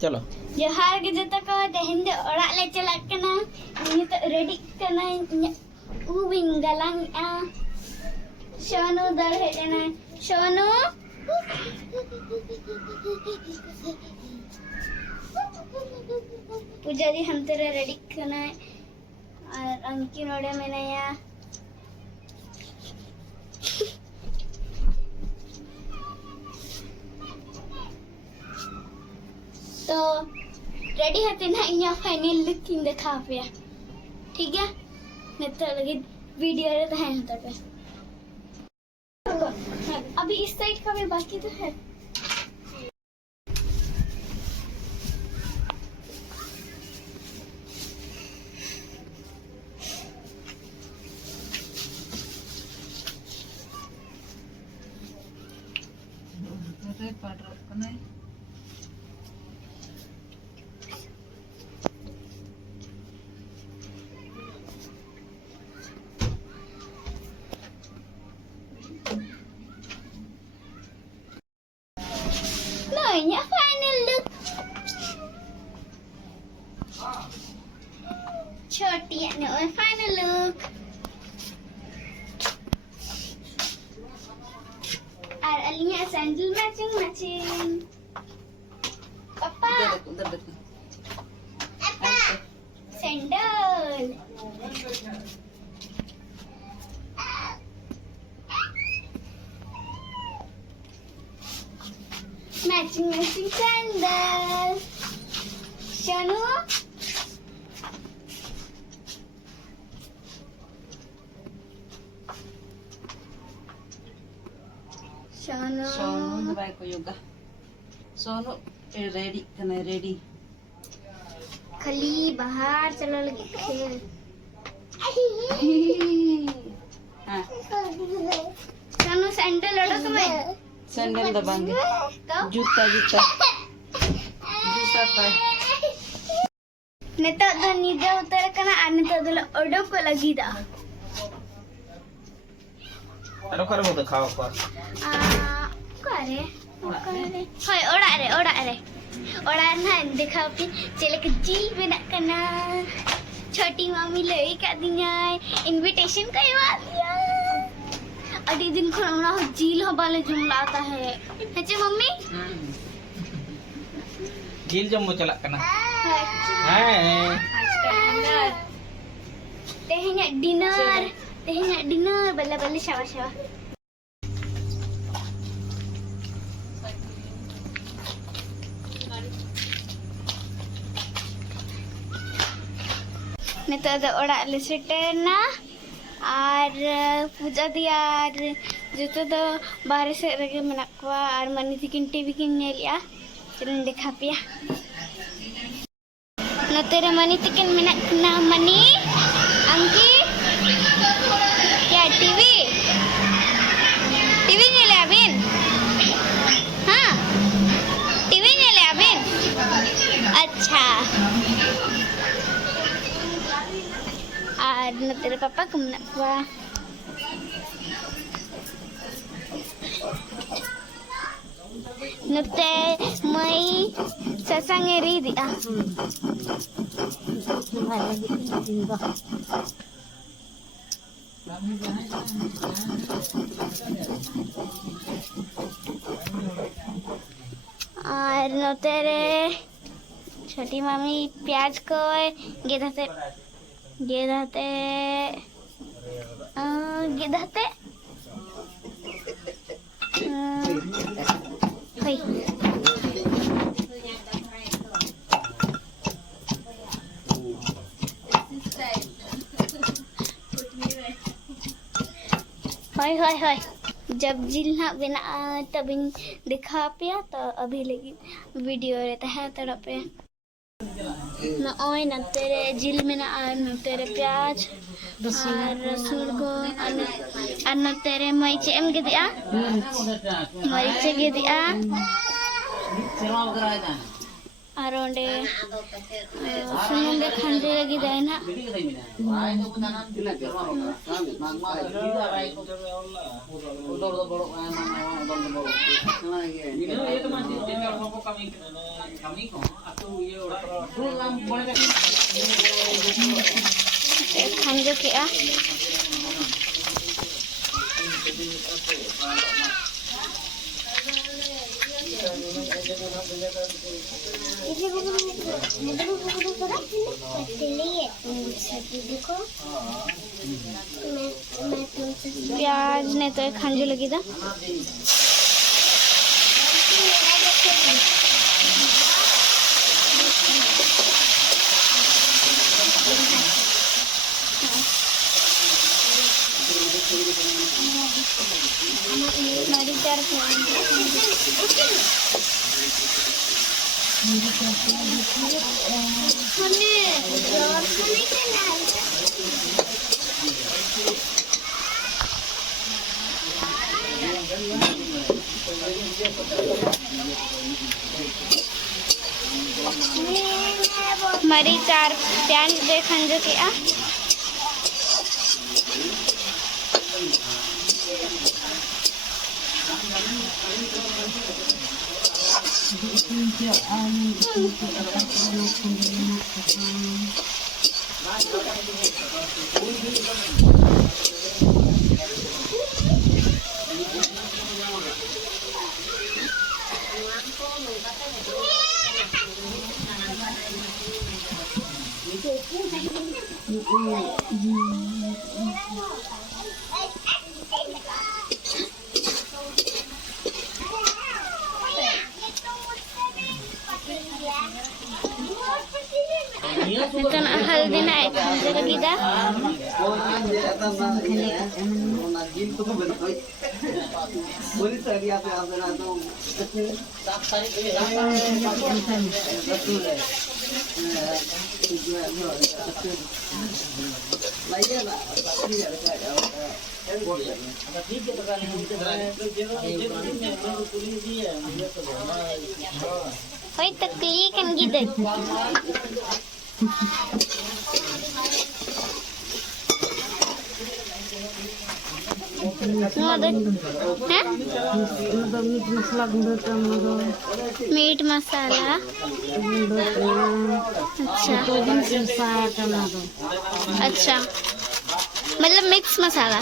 चलो जोहार के जतो को तेहन दो ओड़ा ले चला कना नितो रेडी कना उबिन गलांग आ सोनू दर हेना सोनू पूजा जी हम तेरे रेडी कना और अंकी नोड़े मेनाया तो रेडी होते ना इन्या फाइनल लुक किन दिखा पे ठीक है नितो लगी वीडियो रे तहन तक अभी इस साइड का भी बाकी तो है Nya final look छोटी ने और final look और अलिया सैंडल मैचिंग पापा sandal matching sandal Shanu Sono baik ko yoga. Sono ready kana ready. खली बाहर चलो लगी खेल हाँ Shanu sandal लड़ो तुम्हें sandal दबाएंगे जूता जूता जूता पाए नेता दो नीचे उतर करना आने तो दो ओडो को लगी दा अरे करे वो खाओ पर करे हाय ओड़ा रे ना दिखाओ कि चले के जिल बना करना छोटी मामी लई का दिया इनविटेशन करवा दिया अभी दिन को ना जिल हो वाले जुमला आता है अच्छा मम्मी जिल जम चला करना है तेहnya dinner bala shawa Nito ada orang le seterna और पूजा दिया और जतो तो बाहर से रगे मना कुआ और मनी तिकिन टीवी किन नेलिया चलन देखा पिया न तेरे मनी तिकिन मना ना मनी अंकी क्या टीवी नेले अबिन हाँ टीवी नेले अबिन अच्छा और न तेरे पापा को मना कुआ नते मई ससंगेरी दिया और नतेरे छोटी मामी प्याज को गेदाते Hoi. Hoi. जब जिल ना बिना तब दिखा पिया तो अभी लगी वीडियो रहता है तरह पे ना ओए ना तेरे जिल में ना तेरे प्याज और रसूल को और ना तेरे मरीच एम के दिया मरीच के दिया और ओंडे सुनुम दे खंजे लगी दाय ना खंजो के आ प्याज ने तो खंजो लगी था मरी चार प्याज दे खंजो के आ Ito na haldi na ito. Jaga kita. Hoy, taklikan gitu. Meat masala अच्छा मतलब mix masala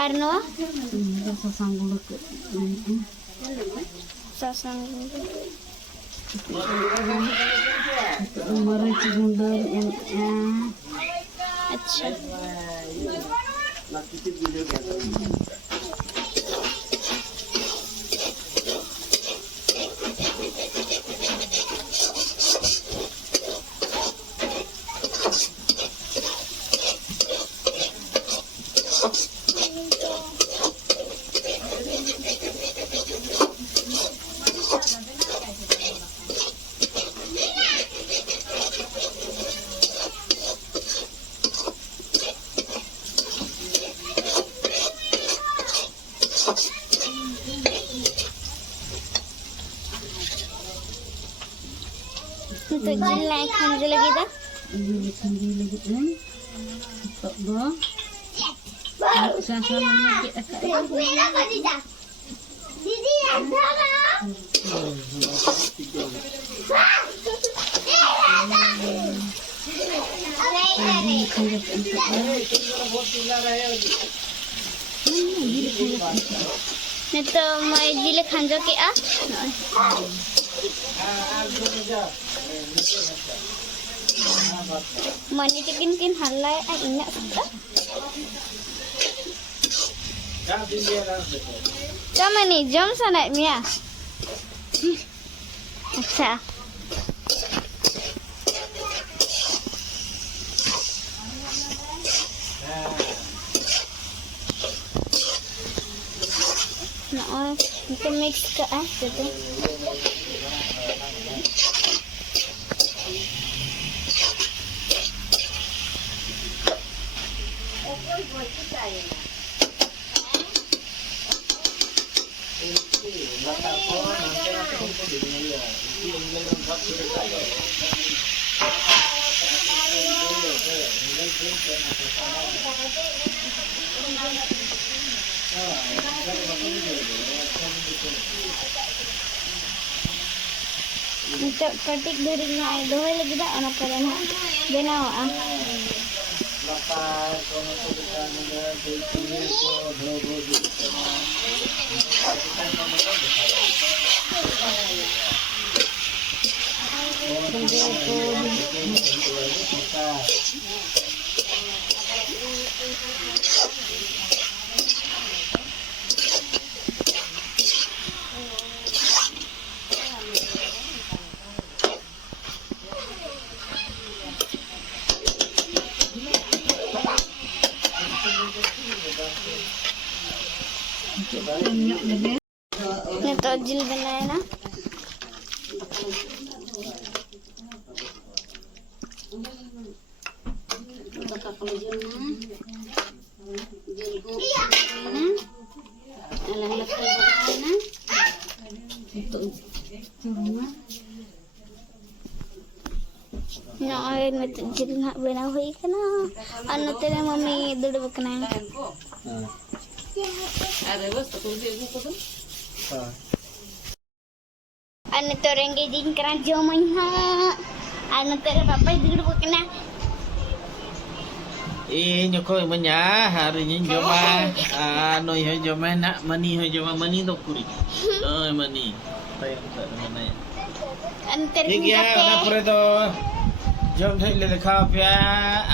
Arno sasang gulung मरीच गुंडर अच्छा तो जिल नाय खंजे लगी था तो दो सासा में दीदी नहीं तो मैं जिल खंजो के आ मनी चिकन किन हल्ला है इन्ना सकता क्या मनी जम सना मिया अच्छा nah, kita mix ke gitu. Untuk ketik durinya itu lagi dah anak keren Benao Nitog Jil बनाया ना Noi nitog Jil nak Benao hui kana anu tere mami duduk kana anu tere engaging kana jomoy ha anu tere papa duduk kana nyoko menya hari ini joma no yo joma nak mani ho joma mani to kuri mani tayang sa mana ya anu tere ya na pore to jom thai le lekha pya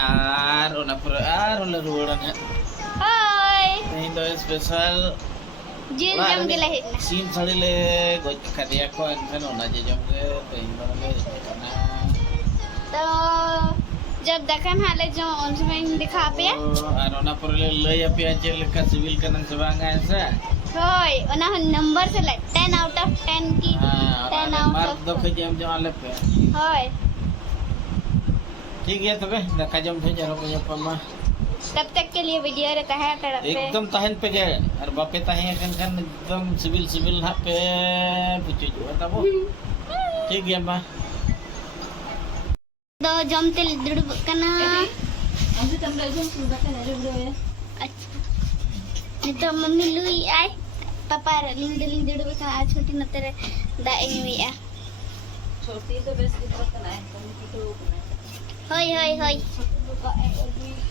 ar ona pore ar ole ruoran ha hai ini to special Jil jam dilahit na sim sari le goj khadia ko kan ona je jom ke to le kana तो जब दखन हाले जो उनमें दिखा पे और ओना पर ले पे चल का सिविल कनन सवांगा ऐसा होय ओना नंबर से 10 आउट ऑफ 10 की 10 आउट मार्क ऑफ दो के जम जो आले पे होय ठीक है तबे दका जम थे जरो पे पमा तब तक के लिए वीडियो रहता है तड़प पे एकदम तहन पे के और बापे तहे कन एकदम सिविल हा पे पुचो जो तबो ठीक है मा दो जम तेल दुड़ब कना Nanti tambah jom sudah kan ada bro ya. अच्छा नितो मम्मी लुई आय पापा लिंग दुड़ब का आज छोटी न तेरे दाई हुई आ छोटी तो बस kita kan ay kami itu kan. होय होय होय Buka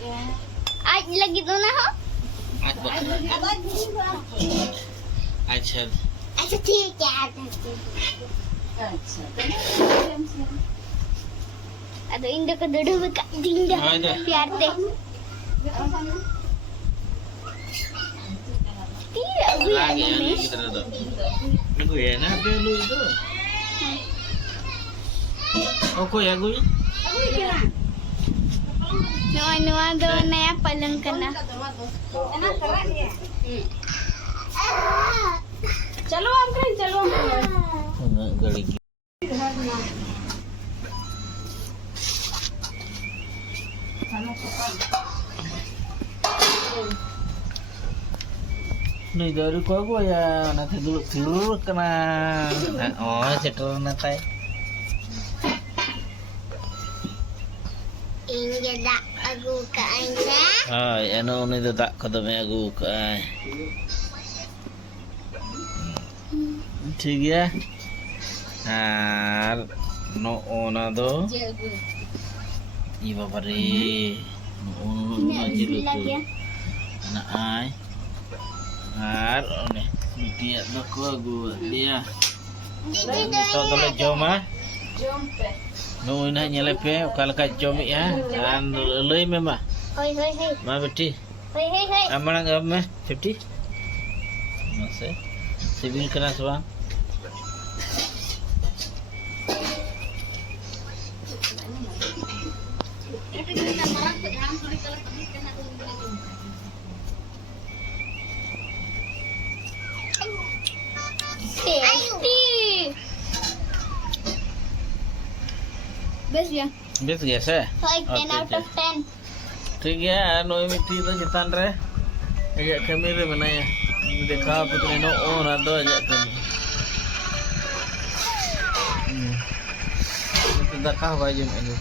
ya. आज लगी तो ना हो अच्छा अच्छा ठीक है Acha. अदो इंदो को दुड़ब का दिंदा प्यार ते tidak gue lagi ada ya mes kita do gue ya na pe lu itu oko ya gue nuwa do naya palang kana Enak keras ya. Chalo am chalo gari nih dari gua ya nanti dulu tidur kena oh cekel nanti inge dak aku ka anja ah ano ni tak kada me aku kai ठीक है আর no ona do iba pare no jilu tu na ai ar one dia bako agu dia to tole joma jom pe. no ina nyele pe kala ka jomi ya an lei mema hoi hoi hoi ma beti hoi hoi hoi amana ngam me 50 mase civil kena suang Best ya. Best gaya se? Like 10 out of 10. ठीक है नोई मिट्टी तो चितान रे अजak kami रे बनाया देखा पुत्र नो on ada अजak kami itu daka wajib ini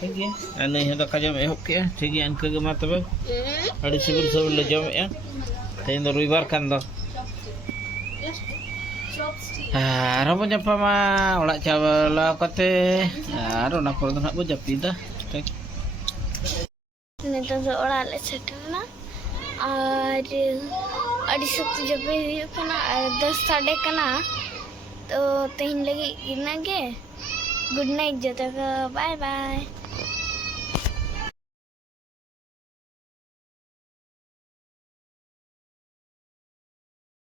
ठीक है ane yang daka jam ehok ke ठीक है anka gemat apa ada sebelum le jam ya tein ruibar kan do Ramo nyapa ma ola cawala kote aro nak perlu nak bu japi dah Nitog orang le setna और अड़ी सख्त जब भी कना 10 साढ़े कना तो तेन लगी गिरना के गुड नाइट जता का बाय बाय